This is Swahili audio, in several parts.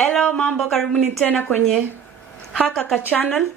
Hello mambo, karibuni tena kwenye haka channel,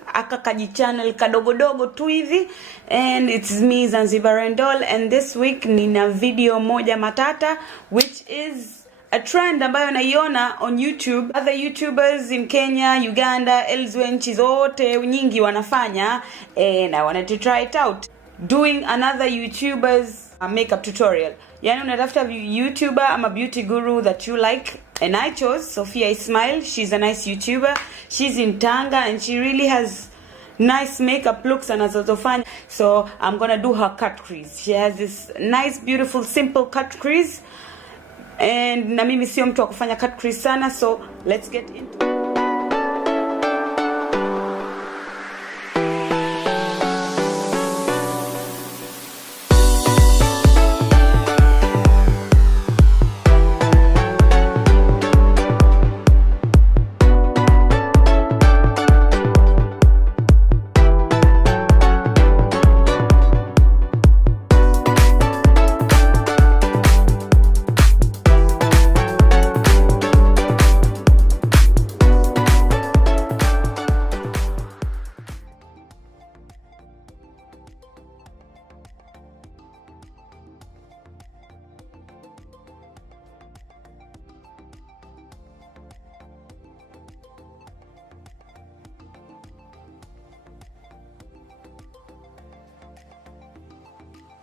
channel kadogodogo tu hivi, and it's me Zanzibarian doll, and this week nina video moja matata which is a trend ambayo naiona on YouTube. Other YouTubers in Kenya, Uganda, elsewhere nchi zote nyingi wanafanya, and I wanted to try it out. Doing another YouTuber's makeup tutorial. Yani unatafuta YouTuber ama beauty guru that you like, and I chose Sophia Ismails. She's a nice YouTuber. She's in Tanga and she really has nice makeup looks anazofanya. So I'm gonna do her cut crease. She has this nice, beautiful, simple cut crease, and na mimi sio mtu wa kufanya cut crease sana, so let's get into it.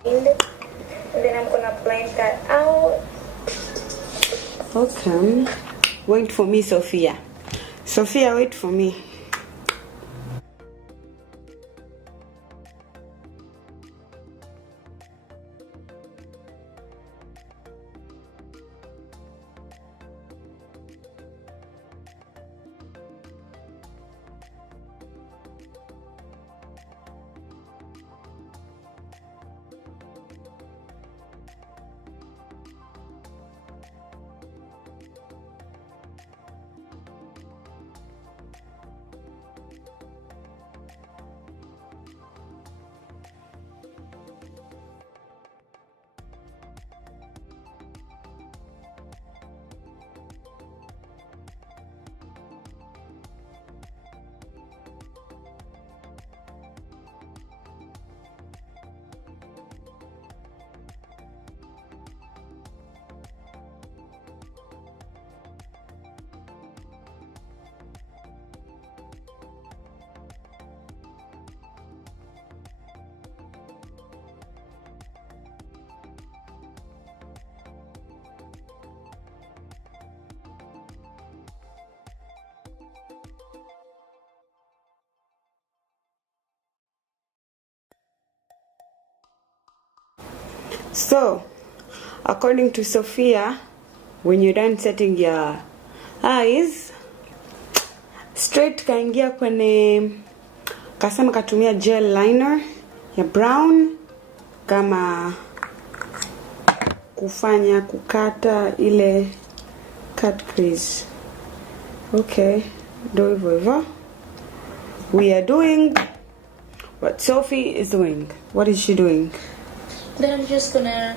And then I'm gonna blend that out. Okay, wait for me, Sophia. Sophia, wait for me. So, according to Sophia, when you're done setting your eyes, straight kaingia kwenye, kasema katumia gel liner ya brown kama kufanya kukata ile cut crease. Okay, do hivyo. We are doing what Sophie is doing. What is she doing? Then I'm just gonna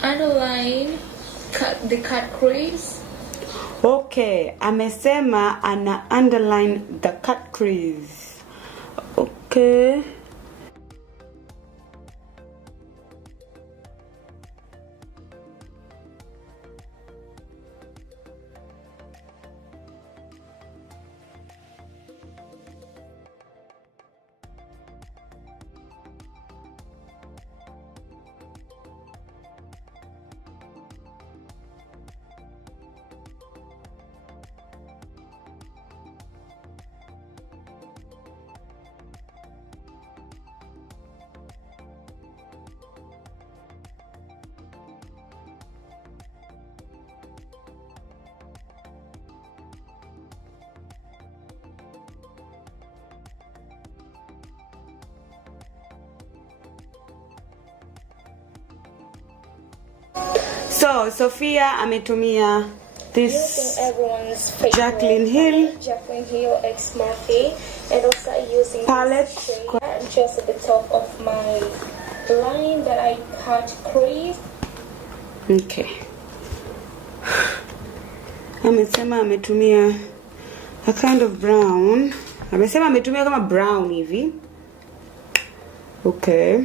underline the cut crease. Okay, amesema ana underline the cut crease. Okay. So Sophia ametumia this Jaclyn Hill X Murphy, and also using palette just at the top of my line that I cut crease. Okay. Amesema ametumia a kind of brown. Amesema ametumia kama brown hivi. Okay.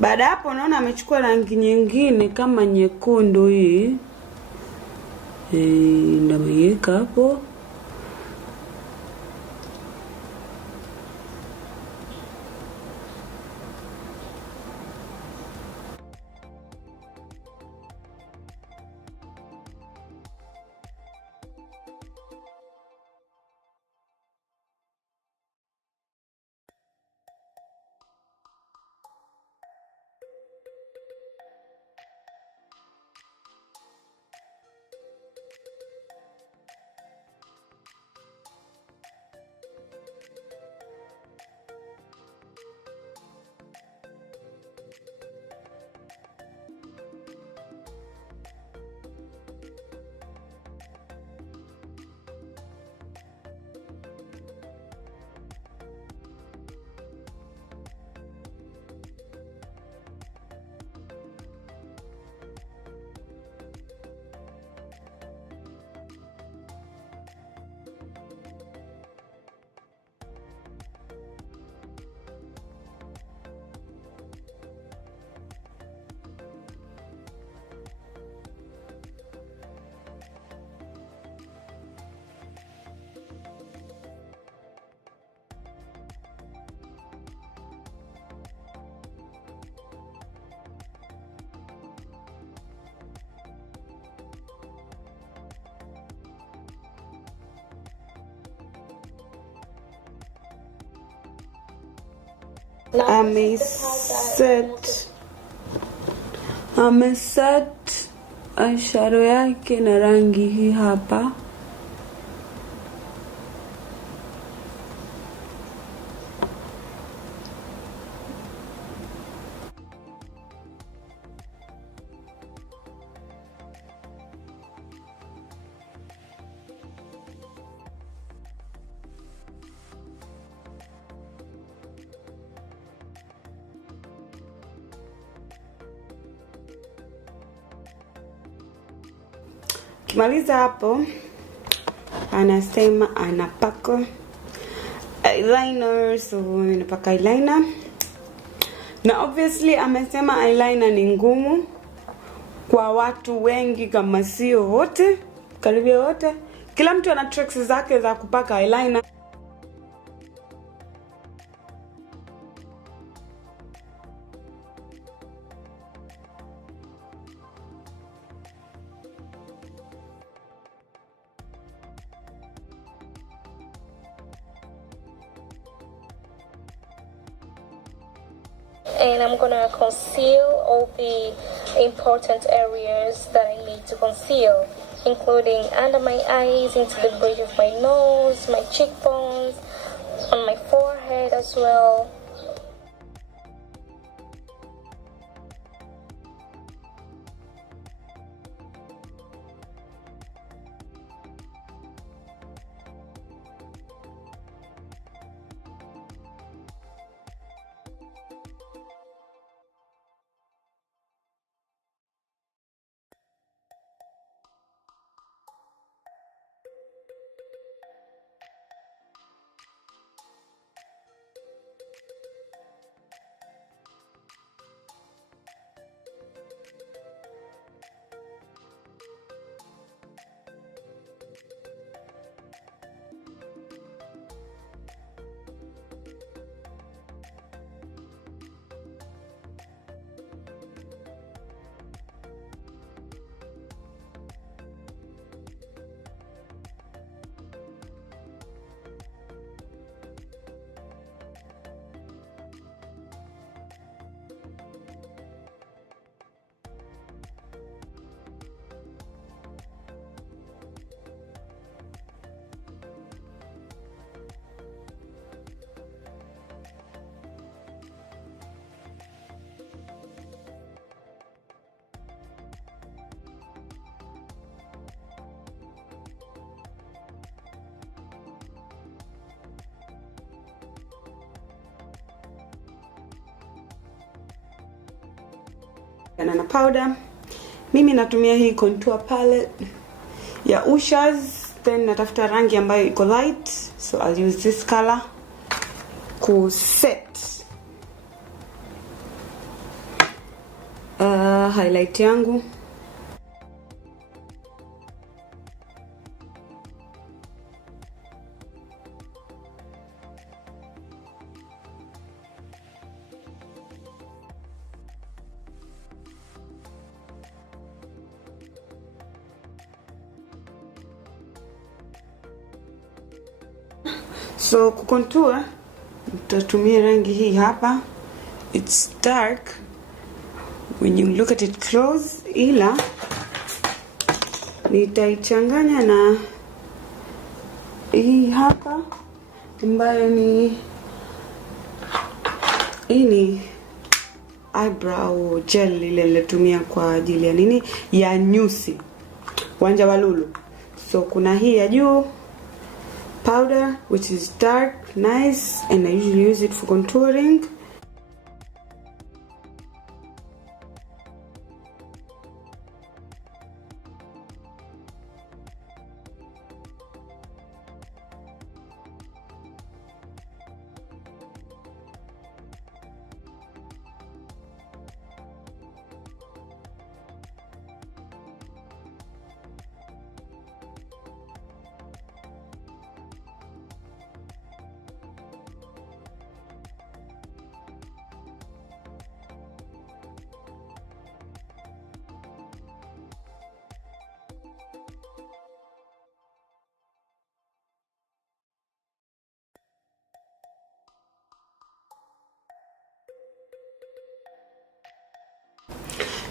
Baada hapo naona amechukua rangi nyingine kama nyekundu hii. Ndio ameweka hapo. Ameset eyeshadow yake na rangi hii hapa. Kimaliza hapo, anasema anapaka eyeliner, so ninapaka eyeliner. Na obviously amesema eyeliner ni ngumu kwa watu wengi, kama sio wote, karibia wote. Kila mtu ana tricks zake za kupaka eyeliner. And I'm gonna conceal all the important areas that I need to conceal, including under my eyes, into the bridge of my nose, my cheekbones, on my forehead as well. na powder. Mimi natumia hii contour palette ya Usha's, then natafuta rangi ambayo iko light, so I'll use this color ku set highlight yangu. So kukontour nitatumia rangi hii hapa. It's dark when you look at it close, ila nitaichanganya na hii hapa ambayo ni eyebrow gel ile nilitumia kwa ajili ya nini, ya nyusi, wanja wa lulu. So kuna hii ya juu powder which is dark, nice, and I usually use it for contouring.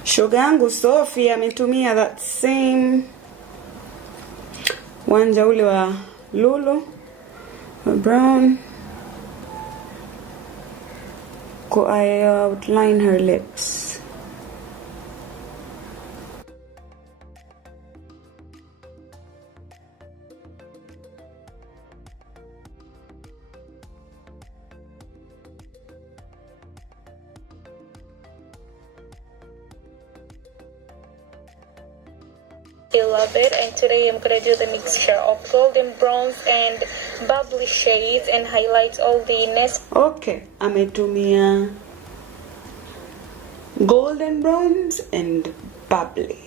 Shoga yangu Sophia ametumia that same wanja ule wa lulu wa brown ko I outline her lips. I love it, and today I'm gonna do the mixture of golden bronze and bubbly shades and highlight all the nest. Okay, ametumia golden bronze and bubbly.